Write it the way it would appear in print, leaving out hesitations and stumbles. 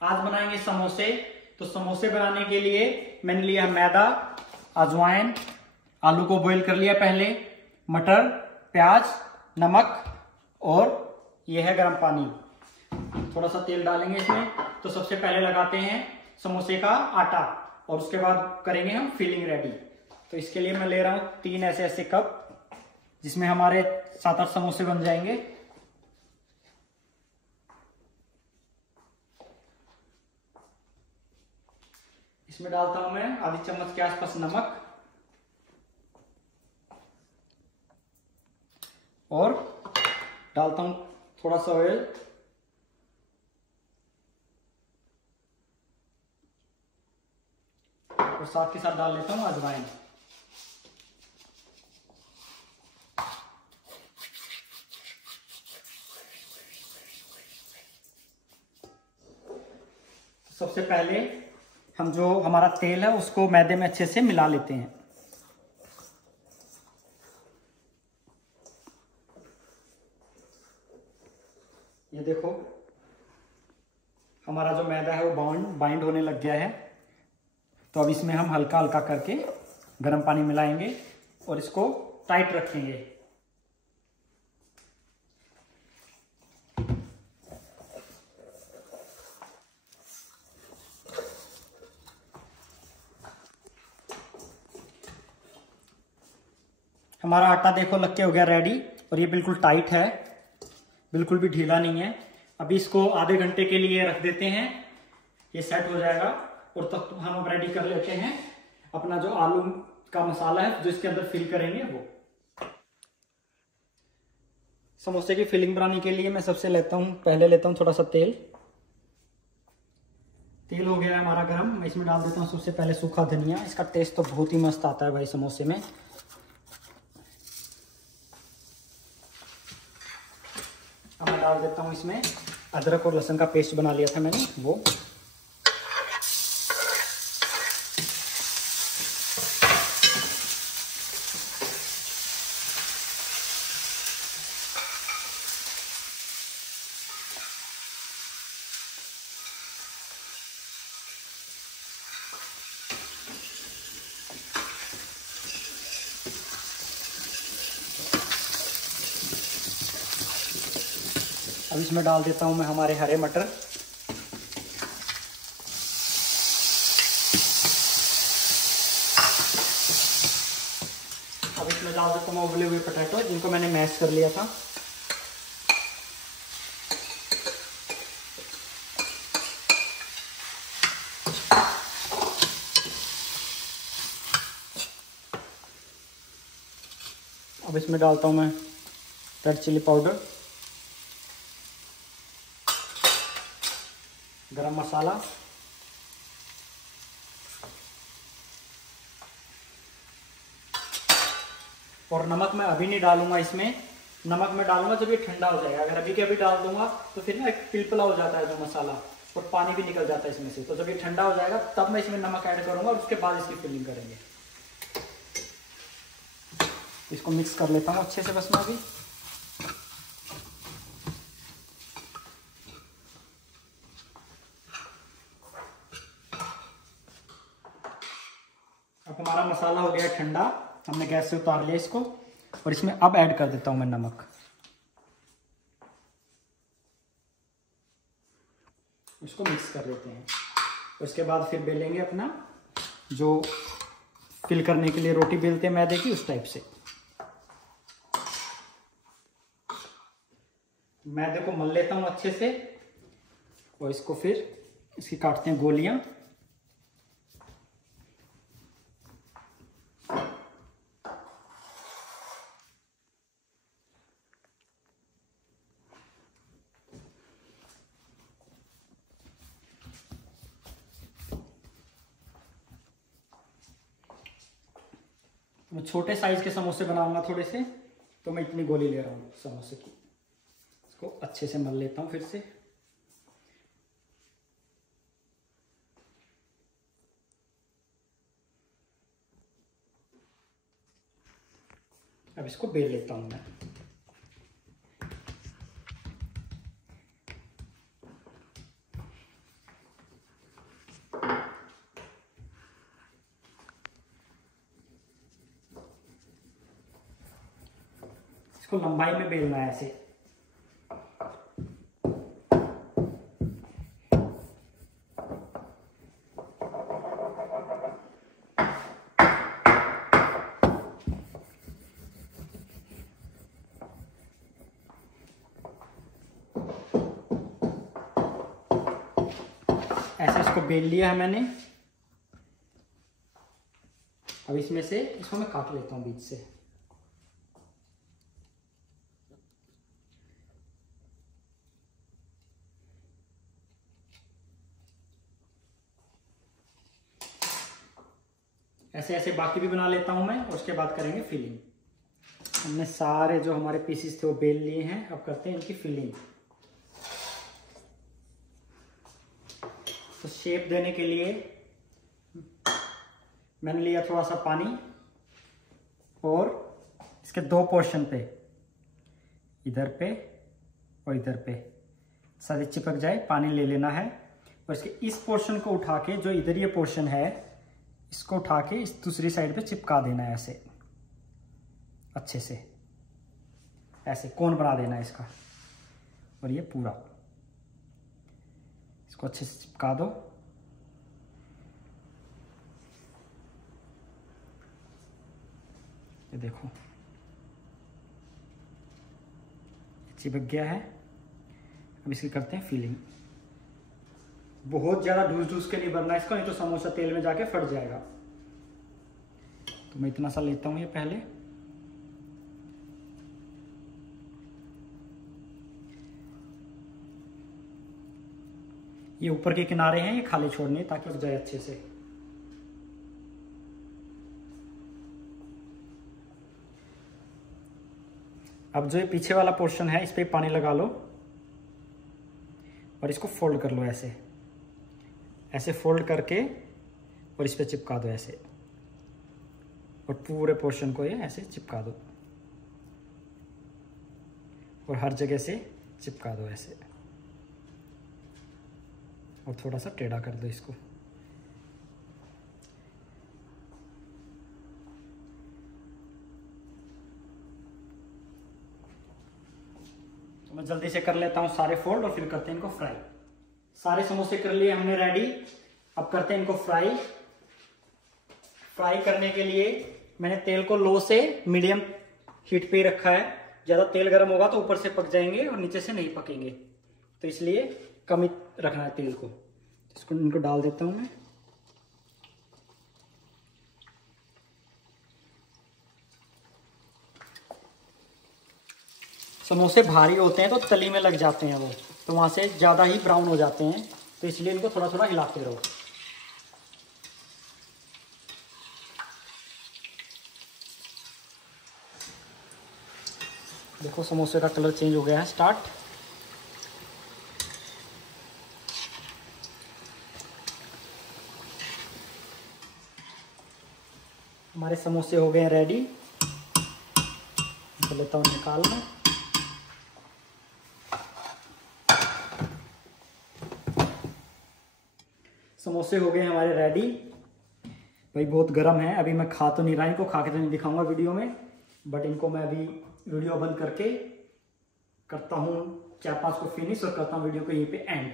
आज बनाएंगे समोसे। तो समोसे बनाने के लिए मैंने लिया मैदा, अजवाइन, आलू को बॉईल कर लिया पहले, मटर, प्याज, नमक और यह है गर्म पानी। थोड़ा सा तेल डालेंगे इसमें। तो सबसे पहले लगाते हैं समोसे का आटा और उसके बाद करेंगे हम फिलिंग रेडी। तो इसके लिए मैं ले रहा हूं 3 ऐसे ऐसे कप, जिसमें हमारे 7-8 समोसे बन जाएंगे। इसमें डालता हूं मैं आधी चम्मच के आसपास नमक और डालता हूं थोड़ा सा ऑयल और साथ के साथ डाल लेता हूं अजवाइन। सबसे पहले हम जो हमारा तेल है उसको मैदे में अच्छे से मिला लेते हैं। ये देखो हमारा जो मैदा है वो बाइंड होने लग गया है। तो अब इसमें हम हल्का हल्का करके गर्म पानी मिलाएंगे और इसको टाइट रखेंगे। हमारा आटा देखो लग के हो गया रेडी और ये बिल्कुल टाइट है, बिल्कुल भी ढीला नहीं है। अभी इसको आधे घंटे के लिए रख देते हैं, ये सेट हो जाएगा। और तब तो हम रेडी कर लेते हैं अपना जो आलू का मसाला है जो इसके अंदर फिल करेंगे वो। समोसे की फिलिंग बनाने के लिए मैं पहले लेता हूं थोड़ा सा तेल। तेल हो गया है हमारा गरम। मैं इसमें डाल देता हूं सबसे पहले सूखा धनिया। इसका टेस्ट तो बहुत ही मस्त आता है भाई समोसे में। अब मैं डाल देता हूं इसमें अदरक और लहसुन का पेस्ट बना लिया था मैंने वो। अब इसमें डाल देता हूं मैं हमारे हरे मटर। अब इसमें डाल देता हूं उबले हुए पोटैटो जिनको मैंने मैश कर लिया था। अब इसमें डालता हूं मैं रेड चिली पाउडर, गरम मसाला और नमक मैं अभी नहीं डालूंगा इसमें। नमक मैं डालूंगा जब ये ठंडा हो जाएगा। अगर अभी के अभी डाल दूंगा तो फिर ना एक पिलपला हो जाता है जो मसाला और पानी भी निकल जाता है इसमें से। तो जब ये ठंडा हो जाएगा तब मैं इसमें नमक ऐड करूंगा और उसके बाद इसकी फिलिंग करेंगे। इसको मिक्स कर लेता हूँ अच्छे से बस मैं अभी। अब हमारा मसाला हो गया है ठंडा। हमने गैस से उतार लिया इसको और इसमें अब ऐड कर देता हूं मैं नमक। इसको मिक्स कर लेते हैं। उसके बाद फिर बेलेंगे अपना जो फिल करने के लिए रोटी बेलते हैं मैदे की, उस टाइप से। मैदे को मल लेता हूं अच्छे से और इसको फिर इसकी काटते हैं गोलियां। मैं छोटे साइज के समोसे बनाऊंगा थोड़े से, तो मैं इतनी गोली ले रहा हूँ समोसे की। इसको अच्छे से मल लेता हूँ फिर से। अब इसको बेल लेता हूँ मैं। इसको लंबाई में बेलना है ऐसे। ऐसे इसको बेल लिया है मैंने। अब इसमें से इसको मैं काट लेता हूं बीच से। ऐसे ऐसे बाकी भी बना लेता हूं मैं, और उसके बाद करेंगे फिलिंग। हमने सारे जो हमारे पीसेस थे वो बेल लिए हैं, अब करते हैं इनकी फिलिंग। तो शेप देने के लिए मैंने लिया थोड़ा सा पानी, और इसके दो पोर्शन पे, इधर पे और इधर पे, सारे चिपक जाए पानी ले लेना है। और इसके इस पोर्शन को उठा के, जो इधर ये पोर्शन है, इसको उठा के इस दूसरी साइड पे चिपका देना है ऐसे अच्छे से, ऐसे कोन बना देना है इसका। और ये पूरा इसको अच्छे से चिपका दो। ये देखो चिपक गया है। अब इसकी करते हैं फिलिंग। बहुत ज्यादा ढूस ढूस के नहीं भरना इसको, नहीं तो समोसा तेल में जाके फट जाएगा। तो मैं इतना सा लेता हूं ये पहले। ये ऊपर के किनारे हैं, ये खाली छोड़ने ताकि फट जाए अच्छे से। अब जो ये पीछे वाला पोर्शन है, इस पे पानी लगा लो और इसको फोल्ड कर लो ऐसे, ऐसे फोल्ड करके, और इस पे चिपका दो ऐसे, और पूरे पोर्शन को ये ऐसे चिपका दो, और हर जगह से चिपका दो ऐसे, और थोड़ा सा टेढ़ा कर दो इसको। तो मैं जल्दी से कर लेता हूँ सारे फोल्ड, और फिर करते हैं इनको फ्राई। सारे समोसे कर लिए हमने रेडी। अब करते हैं इनको फ्राई। फ्राई करने के लिए मैंने तेल को लो से मीडियम हीट पे ही रखा है। ज्यादा तेल गर्म होगा तो ऊपर से पक जाएंगे और नीचे से नहीं पकेंगे, तो इसलिए कम ही रखना है तेल को। इसको इनको डाल देता हूं मैं। समोसे भारी होते हैं तो तली में लग जाते हैं वो, तो वहां से ज्यादा ही ब्राउन हो जाते हैं, तो इसलिए इनको थोड़ा थोड़ा हिलाते रहो। देखो समोसे का कलर चेंज हो गया है स्टार्ट। हमारे समोसे हो गए हैं रेडी। तो लेता हूँ निकाल में। समोसे हो गए हमारे रेडी। भाई बहुत गर्म है, अभी मैं खा तो नहीं रहा, इनको खा के तो नहीं दिखाऊंगा वीडियो में, बट इनको मैं अभी वीडियो बंद करके करता हूँ 4-5 को फिनिश, और करता हूँ वीडियो को यहीं पे एंड।